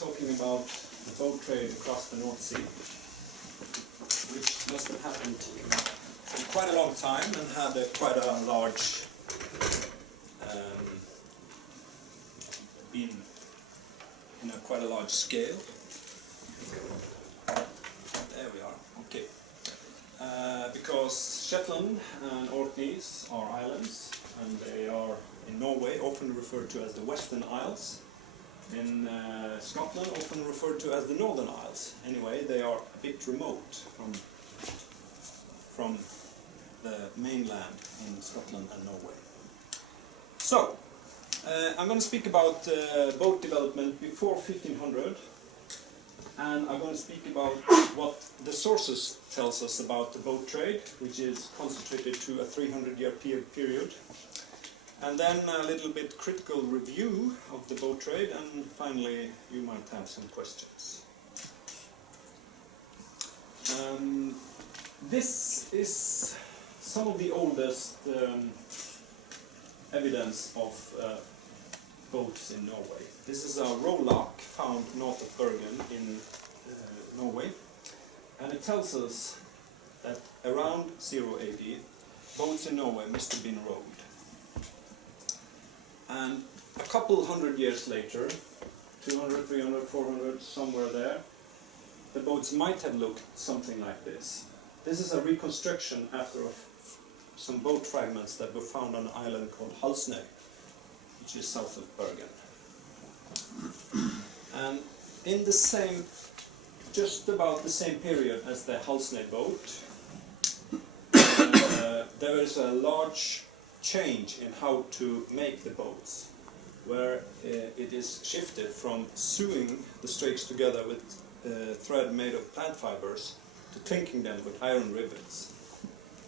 talking about the boat trade across the North Sea, which must have happened in quite a long time and had quite a large been in quite a large scale. There we are. Okay. Because Shetland and Orkneys are islands, and they are in Norway often referred to as the Western Isles. In Scotland, often referred to as the Northern Isles. Anyway, they are a bit remote from the mainland in Scotland and Norway. So, I'm going to speak about boat development before 1500, and I'm going to speak about what the sources tells us about the boat trade, which is concentrated to a 300-year period. And then a little bit critical review of the boat trade, and finally you might have some questions. This is some of the oldest evidence of boats in Norway. This is a rowlock found north of Bergen in Norway, and it tells us that around 0 AD boats in Norway must have been rowed. And a couple hundred years later, 200, 300, 400, somewhere there, the boats might have looked something like this. This is a reconstruction after some boat fragments that were found on an island called Halsnøy, which is south of Bergen. And in the same, just about the same period as the Halsnøy boat, there is a large change in how to make the boats, where it is shifted from sewing the strakes together with thread made of plant fibers to clinking them with iron rivets.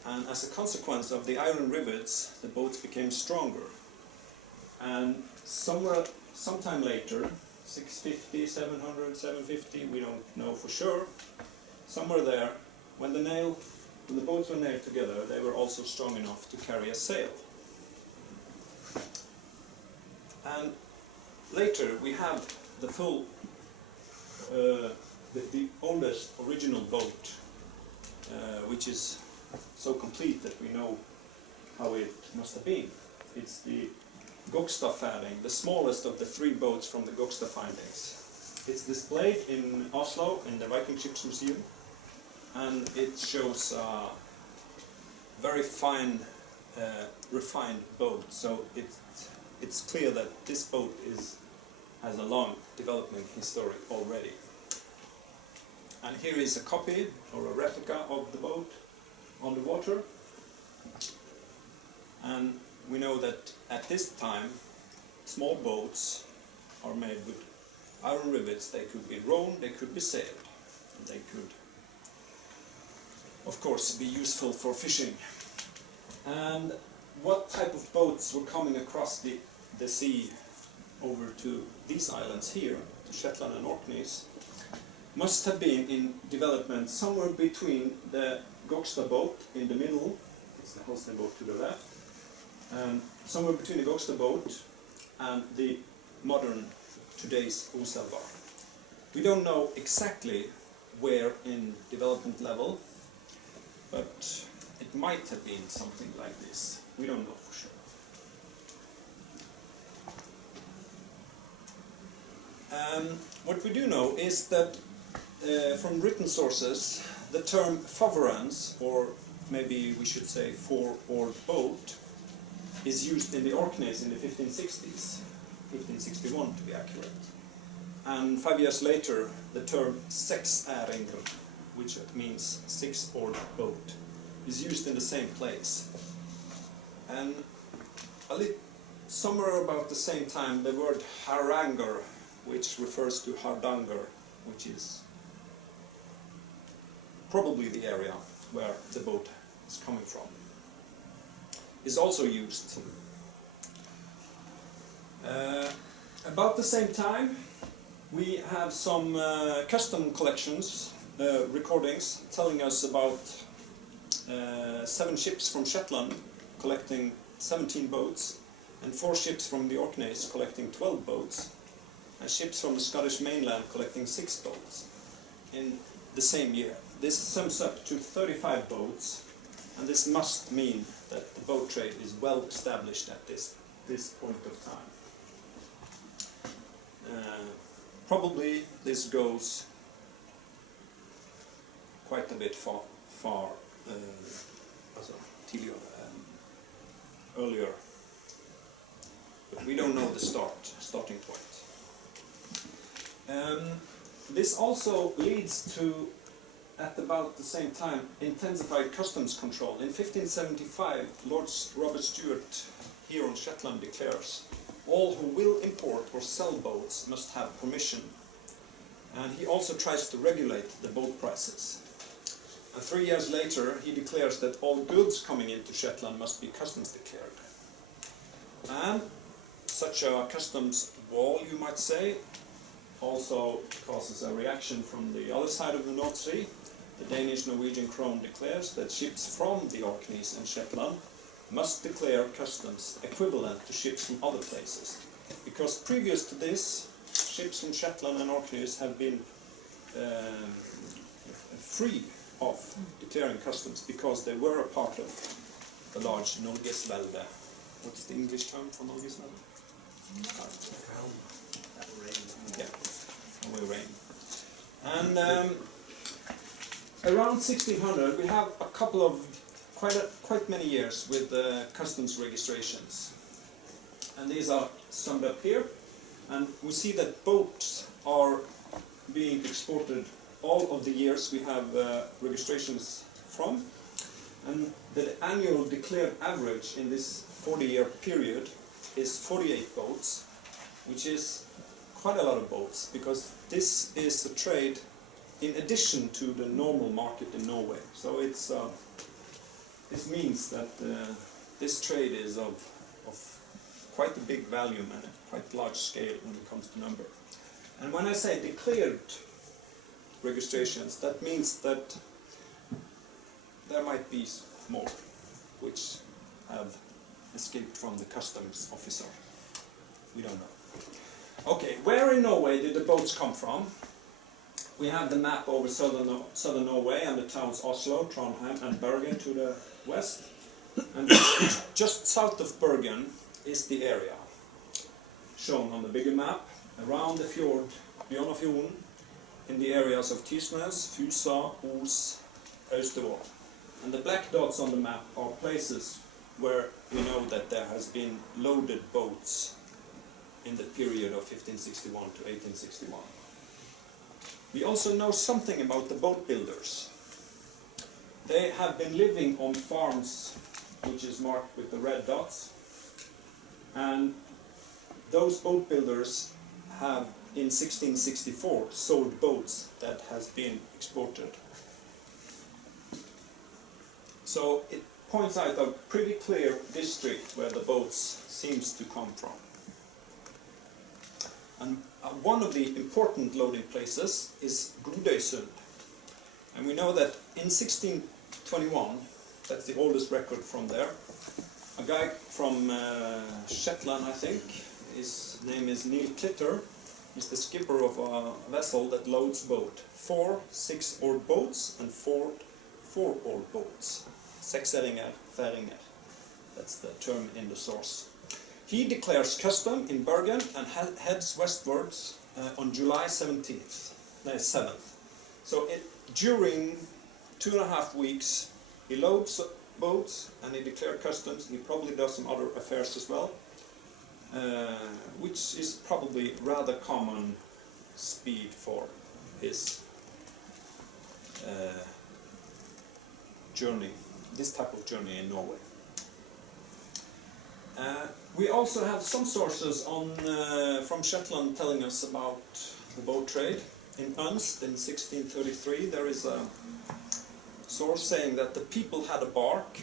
And as a consequence of the iron rivets, the boats became stronger. And sometime later, 650, 700, 750, we don't know for sure, somewhere there, when the boats were nailed together, they were also strong enough to carry a sail. And later we have the full, the oldest original boat, which is so complete that we know how it must have been. It's the Gokstadferding, the smallest of the 3 boats from the Gokstad findings. It's displayed in Oslo in the Viking Ships Museum, and it shows a very fine, refined boat. So it's clear that this boat has a long development history already. And here is a copy or a replica of the boat on the water. And we know that at this time small boats are made with iron rivets. They could be rowed, they could be sailed. They could, of course, be useful for fishing. And what type of boats were coming across the sea over to these islands here, to Shetland and Orkneys, must have been in development somewhere between the Gokstad boat in the middle, it's the Halsnøy boat to the left, somewhere between the Gokstad boat and the modern, today's Oselva. We don't know exactly where in development level, but it might have been something like this. We don't know for sure. What we do know is that from written sources, the term foverans, or maybe we should say four-oared boat, is used in the Orkneys in the 1560s, 1561 to be accurate. And 5 years later, the term seksæringer, which means 6-oared boat, is used in the same place. And somewhere about the same time, the word haranger, which refers to Hardanger, which is probably the area where the boat is coming from, is also used. About the same time, we have some custom collections, recordings, telling us about 7 ships from Shetland collecting 17 boats, and 4 ships from the Orkneys collecting 12 boats. and ships from the Scottish mainland collecting 6 boats in the same year. This sums up to 35 boats, and this must mean that the boat trade is well established at this point of time. Probably this goes quite a bit far earlier, but we don't know the starting point. This also leads to, at about the same time, intensified customs control. In 1575, Lord Robert Stewart here on Shetland declares all who will import or sell boats must have permission. And he also tries to regulate the boat prices. And 3 years later, he declares that all goods coming into Shetland must be customs declared. And such a customs wall, you might say, also causes a reaction from the other side of the North Sea. The Danish-Norwegian Crown declares that ships from the Orkneys and Shetland must declare customs equivalent to ships from other places. Because previous to this, ships from Shetland and Orkneys have been free of declaring customs because they were a part of the large Norgesvelde. What is the English term for Norgesvelde? Yeah, Norway reign. And around 1600 we have a couple of quite many years with customs registrations. And these are summed up here. And we see that boats are being exported all of the years we have registrations from. And the annual declared average in this 40-year period is 48 boats, which is quite a lot of boats, because this is a trade in addition to the normal market in Norway. So it's this means that this trade is of quite a big volume and a quite large scale when it comes to number. And when I say declared registrations, that means that there might be more which have escaped from the customs officer. We don't know. Okay, where in Norway did the boats come from? We have the map over southern Norway and the towns Oslo, Trondheim and Bergen to the west. And just south of Bergen is the area shown on the bigger map, around the fjord, Bjørnafjorden, in the areas of Tysnes, Fusa, Os, Austevoll. And the black dots on the map are places where we know that there has been loaded boats in the period of 1561 to 1861. We also know something about the boat builders. They have been living on farms, which is marked with the red dots, and those boat builders have in 1664 sold boats that has been exported. So it points out a pretty clear district where the boats seems to come from. And one of the important loading places is Grodøysund. And we know that in 1621, that's the oldest record from there, a guy from Shetland, I think, his name is Neil Clitter, he's the skipper of a vessel that loads boat. 4 6-oared boats and 4 4-oared boats. Sekseringer, færinger. That's the term in the source. He declares custom in Bergen and heads westwards on July 7th. So during 2.5 weeks, he loads boats and he declares customs. He probably does some other affairs as well, which is probably rather common speed for his journey, this type of journey in Norway. We also have some sources from Shetland telling us about the boat trade. In Unst in 1633 there is a source saying that the people had a bark,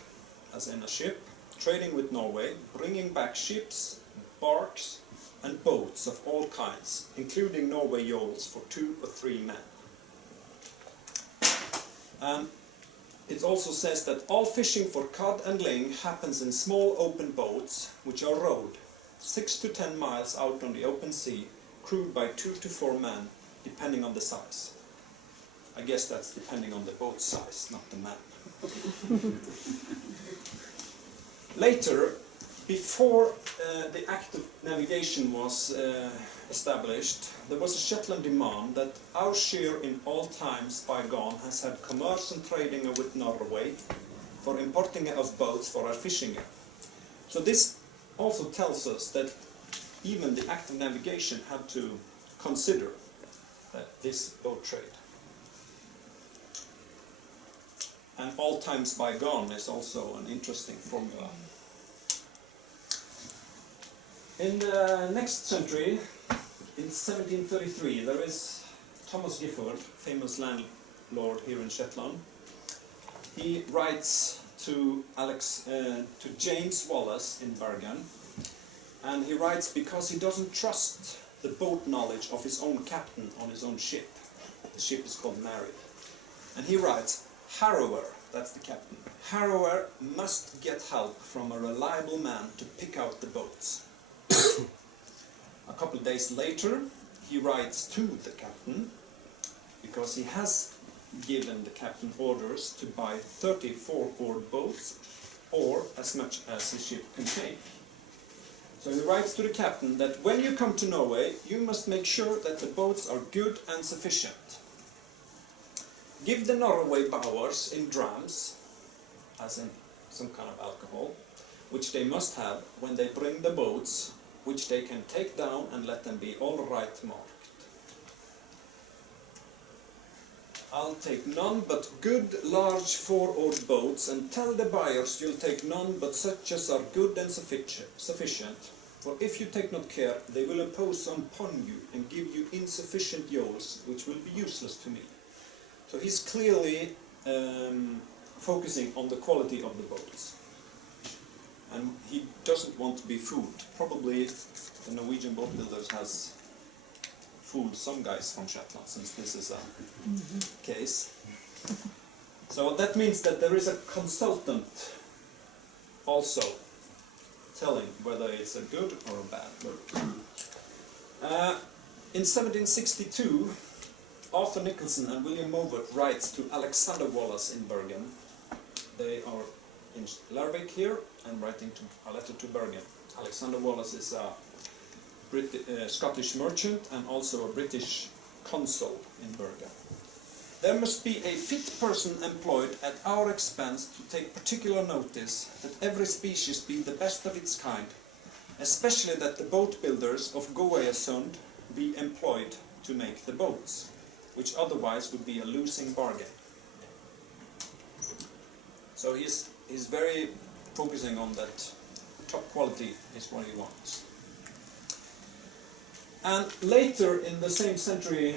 as in a ship, trading with Norway, bringing back ships, barks and boats of all kinds, including Norway yawls for 2 or 3 men. It also says that all fishing for cod and ling happens in small open boats which are rowed 6 to 10 miles out on the open sea, crewed by 2 to 4 men, depending on the size. I guess that's depending on the boat size, not the man. Later, before the act of navigation was established, there was a Shetland demand that our share in all times bygone has had commerce and trading with Norway for importing of boats for our fishing. So this also tells us that even the act of navigation had to consider this boat trade. And all times bygone is also an interesting formula. In the next century, in 1733, there is Thomas Gifford, famous landlord here in Shetland. He writes to James Wallace in Bergen, and he writes because he doesn't trust the boat knowledge of his own captain on his own ship. The ship is called Mary. And he writes, Harrower, that's the captain, Harrower must get help from a reliable man to pick out the boats. A couple of days later, he writes to the captain, because he has given the captain orders to buy 34-oared boats, or as much as his ship can take. So he writes to the captain that when you come to Norway, you must make sure that the boats are good and sufficient. Give the Norway bowers in drams, as in some kind of alcohol, which they must have when they bring the boats, which they can take down and let them be all right marked. I'll take none but good, large 4-oared boats, and tell the buyers you'll take none but such as are good and sufficient. For if you take not care, they will impose upon you and give you insufficient yawls, which will be useless to me. So he's clearly focusing on the quality of the boats. And he doesn't want to be fooled. Probably the Norwegian boat builders has fooled some guys from Shetland, since this is a case. So that means that there is a consultant also telling whether it's a good or a bad boat. In 1762, Arthur Nicholson and William Mowat writes to Alexander Wallace in Bergen. They are in Lerwick here and writing a letter to Bergen. Alexander Wallace is a Scottish merchant and also a British consul in Bergen. There must be a fit person employed at our expense to take particular notice that every species be the best of its kind, especially that the boat builders of Goaesund be employed to make the boats, which otherwise would be a losing bargain. So he's very focusing on that top quality is what he wants. And later in the same century,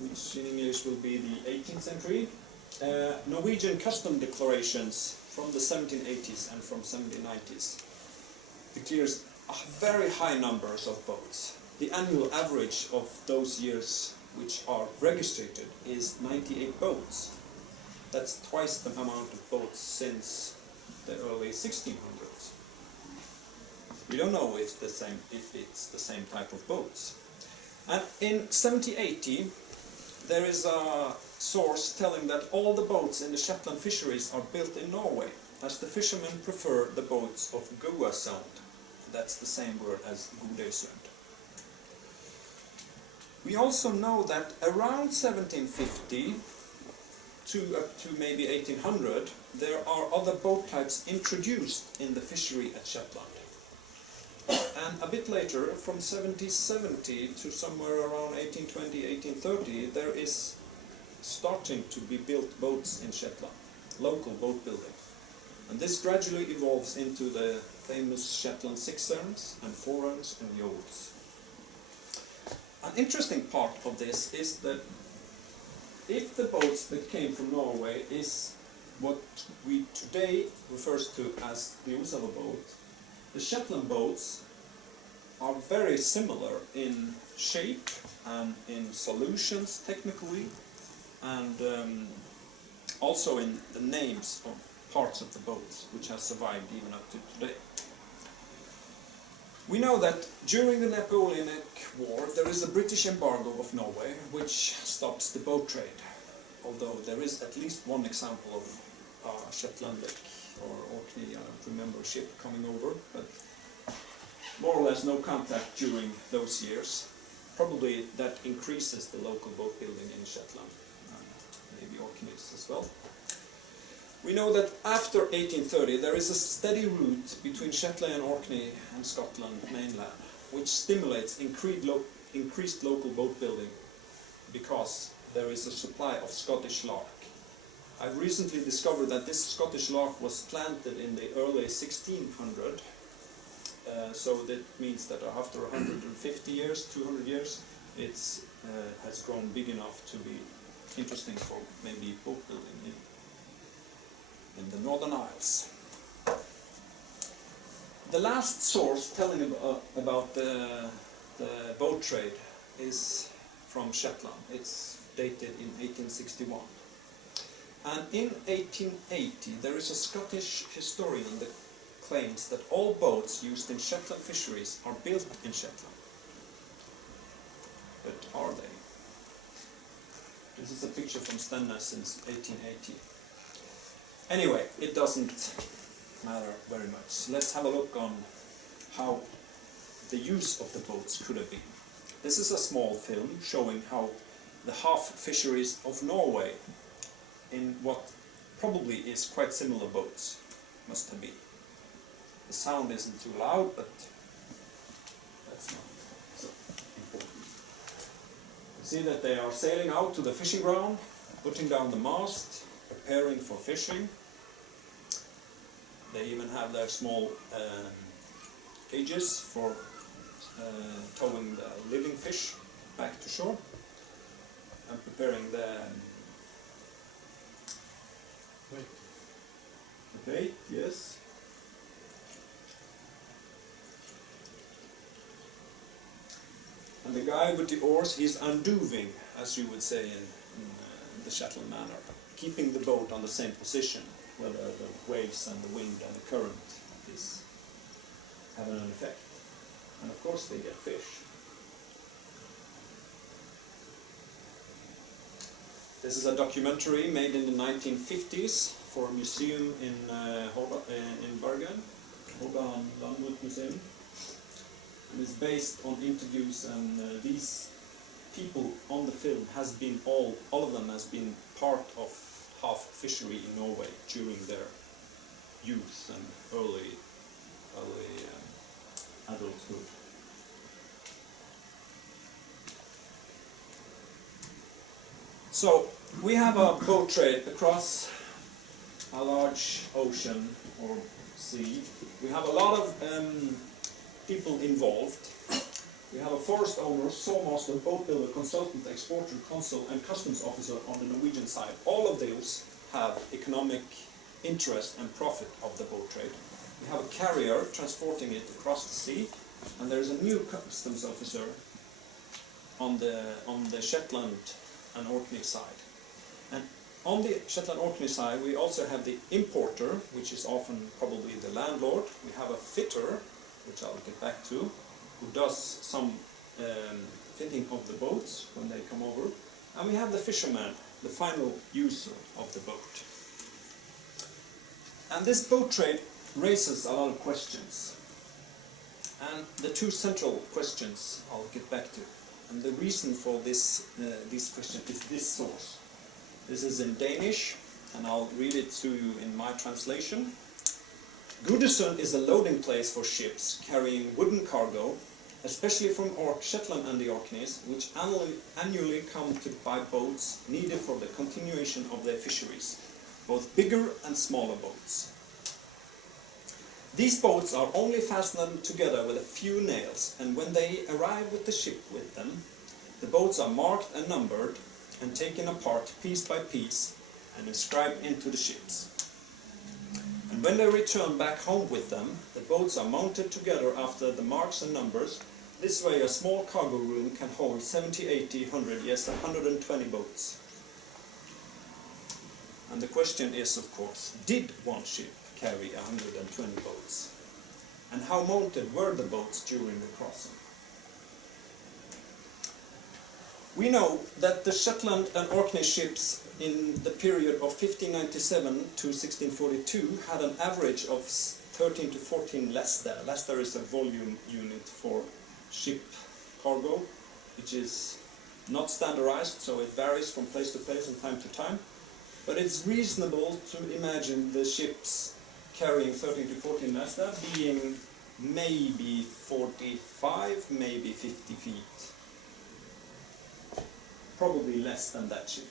which in English will be the 18th century, Norwegian custom declarations from the 1780s and from 1790s declares very high numbers of boats. The annual average of those years which are registered is 98 boats. That's twice the amount of boats since the early 1600s. We don't know if it's the same type of boats. And in 1780, there is a source telling that all the boats in the Shetland fisheries are built in Norway, as the fishermen prefer the boats of Goaesund. That's the same word as Godøysund. We also know that around 1750 up to maybe 1800, there are other boat types introduced in the fishery at Shetland. And a bit later, from 1770 to somewhere around 1820, 1830, there is starting to be built boats in Shetland, local boat building. And this gradually evolves into the famous Shetland six-erns and four-erns and yawls. An interesting part of this is that if the boats that came from Norway is what we today refers to as the Oslo boat, the Shetland boats are very similar in shape and in solutions technically, and also in the names of parts of the boats, which have survived even up to today. We know that during the Napoleonic war, there is a British embargo of Norway which stops the boat trade. Although there is at least one example of Shetland or Orkney, I don't remember a ship coming over, but more or less no contact during those years. Probably that increases the local boat building in Shetland, maybe Orkneys as well. We know that after 1830 there is a steady route between Shetland and Orkney and Scotland mainland, which stimulates increased local boat building because there is a supply of Scottish lark. I've recently discovered that this Scottish lark was planted in the early 1600s, so that means that after 150 years, 200 years, it has grown big enough to be interesting for maybe boat building in the Northern Isles. The last source telling about the boat trade is from Shetland. It's dated in 1861. And in 1880 there is a Scottish historian that claims that all boats used in Shetland fisheries are built in Shetland. But are they? This is a picture from Stena since 1880. Anyway, it doesn't matter very much. Let's have a look on how the use of the boats could have been. This is a small film showing how the half fisheries of Norway in what probably is quite similar boats must have been. The sound isn't too loud, but that's not so important. You see that they are sailing out to the fishing ground, putting down the mast, preparing for fishing. They even have their small cages for towing the living fish back to shore and preparing the bait, yes. And the guy with the oars, he's undoing, as you would say in the Shetland manner, keeping the boat on the same position, whether the waves and the wind and the current is having an effect. And of course they get fish. This is a documentary made in the 1950s for a museum in Bergen, Hordaland Museum. And it's based on interviews, and these people on the film has been all of them has been part of half fishery in Norway during their youth and early adulthood. So we have a boat trade across a large ocean or sea. We have a lot of people involved. We have a forest owner, sawmaster, boat builder, consultant, exporter, consul and customs officer on the Norwegian side. All of those have economic interest and profit of the boat trade. We have a carrier transporting it across the sea, and there's a new customs officer on the Shetland and Orkney side. And on the Shetland Orkney side we also have the importer, which is often probably the landlord. We have a fitter, which I'll get back to, who does some fitting of the boats when they come over. And we have the fisherman, the final user of the boat. And this boat trade raises a lot of questions. And the two central questions I'll get back to. And the reason for this question is this source. This is in Danish, and I'll read it to you in my translation. Gudesund is a loading place for ships carrying wooden cargo, especially from Shetland and the Orkneys, which annually come to buy boats needed for the continuation of their fisheries, both bigger and smaller boats. These boats are only fastened together with a few nails, and when they arrive with the ship with them, the boats are marked and numbered and taken apart piece by piece and inscribed into the ships. And when they return back home with them, the boats are mounted together after the marks and numbers. This way a small cargo room can hold 70, 80, 100, yes, 120 boats. And the question is, of course, did one ship carry 120 boats? And how mounted were the boats during the crossing? We know that the Shetland and Orkneys ships in the period of 1597 to 1642 had an average of 13 to 14 lester. Lester is a volume unit for ship cargo, which is not standardized, so it varies from place to place and time to time. But it's reasonable to imagine the ships carrying 13 to 14 lester being maybe 45, maybe 50 feet. Probably less than that ship.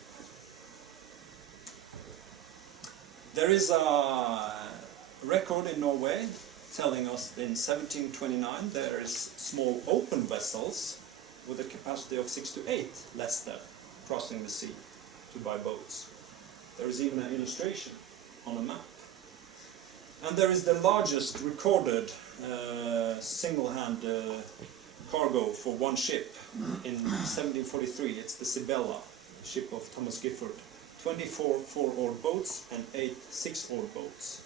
There is a record in Norway telling us in 1729 there is small open vessels with a capacity of 6 to 8 lester crossing the sea to buy boats. There is even an illustration on a map. And there is the largest recorded single-hand cargo for one ship in 1743. It's the Sibella, ship of Thomas Gifford. 24 4-oared boats and 8 6-oared boats.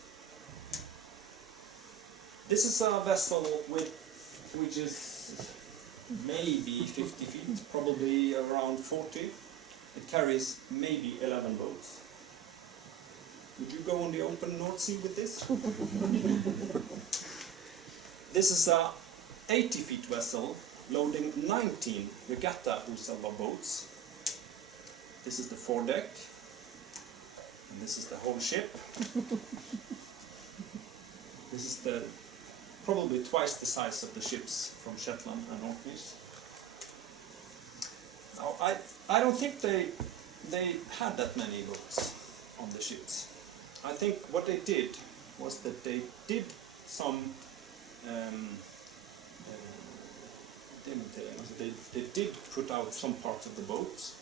This is a vessel which is maybe 50 feet, probably around 40. It carries maybe 11 boats. Would you go on the open North Sea with this? This is a 80 feet vessel loading 19 regatta Uselva boats. This is the foredeck, and this is the whole ship. This is probably twice the size of the ships from Shetland and Orkneys. Now, I don't think they had that many boats on the ships. I think what they did was that they did some they did put out some parts of the boats,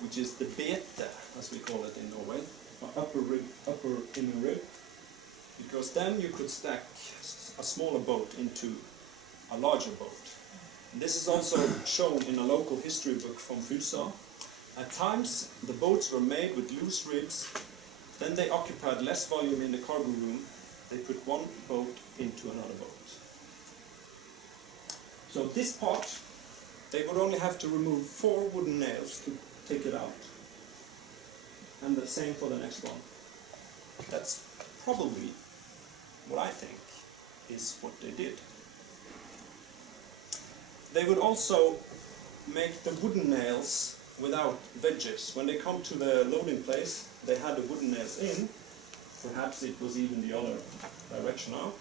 which is the bete, as we call it in Norway, upper inner rib, because then you could stack a smaller boat into a larger boat. This is also shown in a local history book from Fusa. At times the boats were made with loose ribs, then they occupied less volume in the cargo room. They put one boat into another boat. So this part, they would only have to remove 4 wooden nails to take it out. And the same for the next one. That's probably what I think is what they did. They would also make the wooden nails without wedges. When they come to the loading place, they had the wooden nails in. Perhaps it was even the other direction out.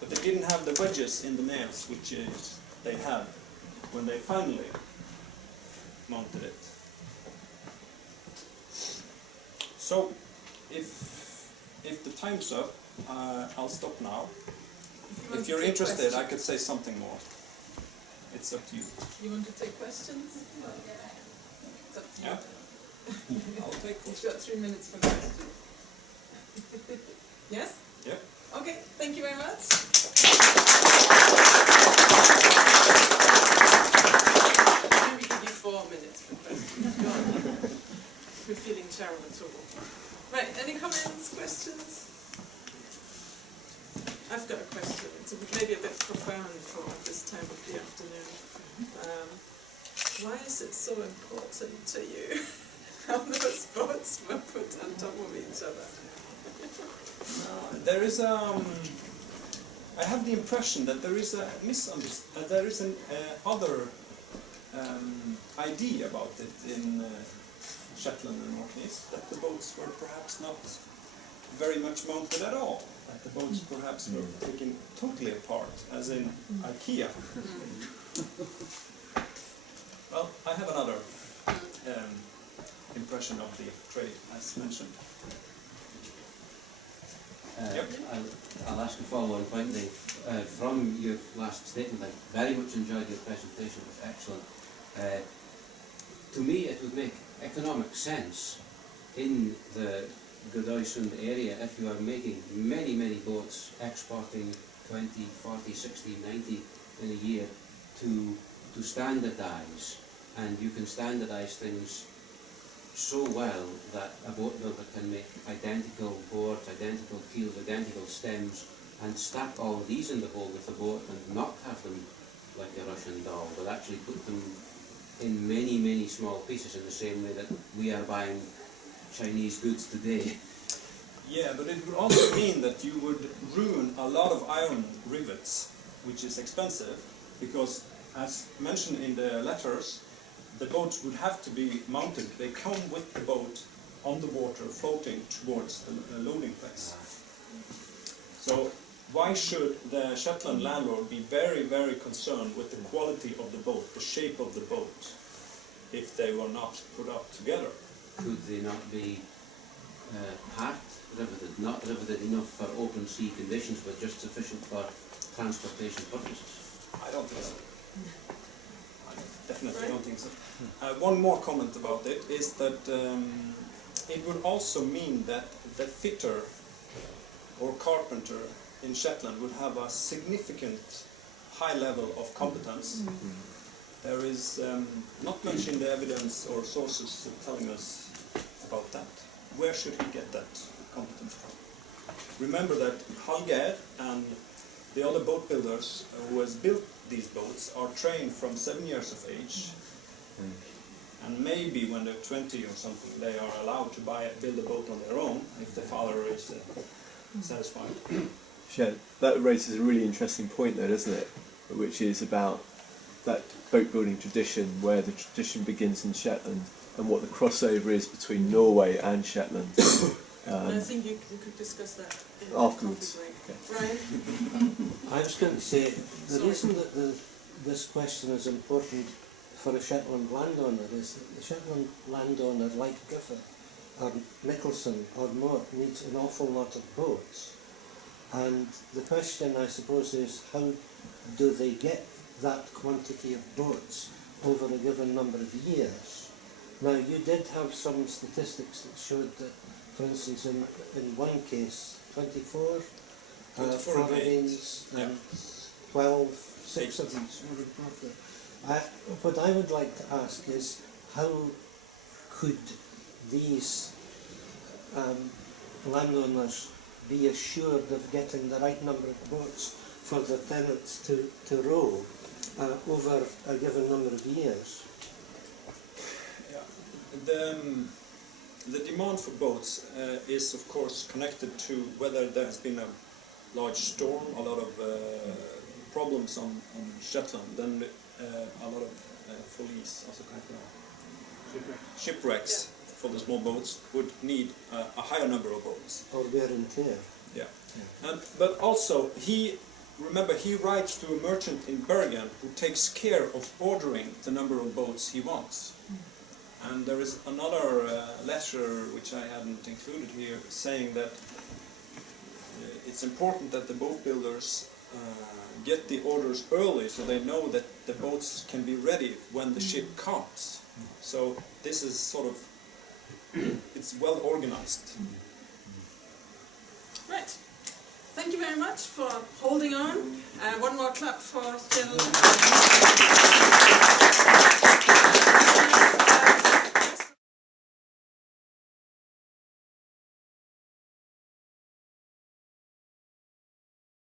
But they didn't have the wedges in the nails, which they had when they finally mounted it. So, if the time's up, I'll stop now. If you're interested, I could say something more. It's up to you. You want to take questions? It's up to you. Yeah. I'll take questions. You've got 3 minutes for questions. Yes? Yeah. Okay, thank you very much. Maybe give you 4 minutes for questions. Go on. We're feeling charitable. Right, any comments, questions? I've got a question. It's maybe a bit profound for this time of the afternoon. Why is it so important to you how those boats were put on top of each other? There is I have the impression that there is a misunderstanding. There is an other idea about it in Shetland and Orkneys, that the boats were perhaps not very much mounted at all. That the boats perhaps were taken totally apart, as in IKEA. Well, I have another impression of the trade, as mentioned. Yep. I'll ask a follow-on point, Dave. From your last statement, I very much enjoyed your presentation. It was excellent. To me, it would make economic sense in the Godøysund area if you are making many, many boats, exporting 20, 40, 60, 90 in a year, to standardize. And you can standardize things so well that a boat builder can make identical boards, identical keels, identical stems, and stack all these in the hull with the boat and not have them like a Russian doll, but actually put them in many, many small pieces in the same way that we are buying Chinese goods today. Yeah, but it would also mean that you would ruin a lot of iron rivets, which is expensive, because as mentioned in the letters, the boats would have to be mounted. They come with the boat on the water, floating towards the loading place. So why should the Shetland landlord be very, very concerned with the quality of the boat, the shape of the boat, if they were not put up together? Could they not be part riveted, not riveted enough for open sea conditions, but just sufficient for transportation purposes? I don't think so. I definitely don't think so. One more comment about it is that it would also mean that the fitter or carpenter in Shetland would have a significant high level of competence. There is not much in the evidence or sources telling us about that. Where should he get that competence from? Remember that Hallgeir and the other boat builders who has built these boats are trained from 7 years of age, and maybe when they're 20 or something they are allowed to build a boat on their own if the father is satisfied. Yeah, that raises a really interesting point though, doesn't it? Which is about that boat building tradition, where the tradition begins in Shetland and what the crossover is between Norway and Shetland. I think you could discuss that in afterwards. the coffee break. Okay. Brian? I was going to say, the Sorry. reason that this question is important for a Shetland landowner is that the Shetland landowner, like Griffith or Nicholson or Mort, needs an awful lot of boats. And the question, I suppose, is how do they get that quantity of boats over a given number of years? Now, you did have some statistics that showed that, for instance, in one case, 24 Florentines and 12 6-7s were reported. What I would like to ask is, how could these landowners be assured of getting the right number of boats for the tenants to row over a given number of years? The demand for boats is of course connected to whether there has been a large storm, a lot of problems on Shetland, then a lot of follies, also shipwrecks for the small boats would need a higher number of boats. Or wear and tear? Yeah. But also, remember, he writes to a merchant in Bergen who takes care of ordering the number of boats he wants. And there is another letter, which I hadn't included here, saying that it's important that the boat builders get the orders early so they know that the boats can be ready when the ship comes. So this is sort of, it's well organized. Right. Thank you very much for holding on. One more clap for Kjell.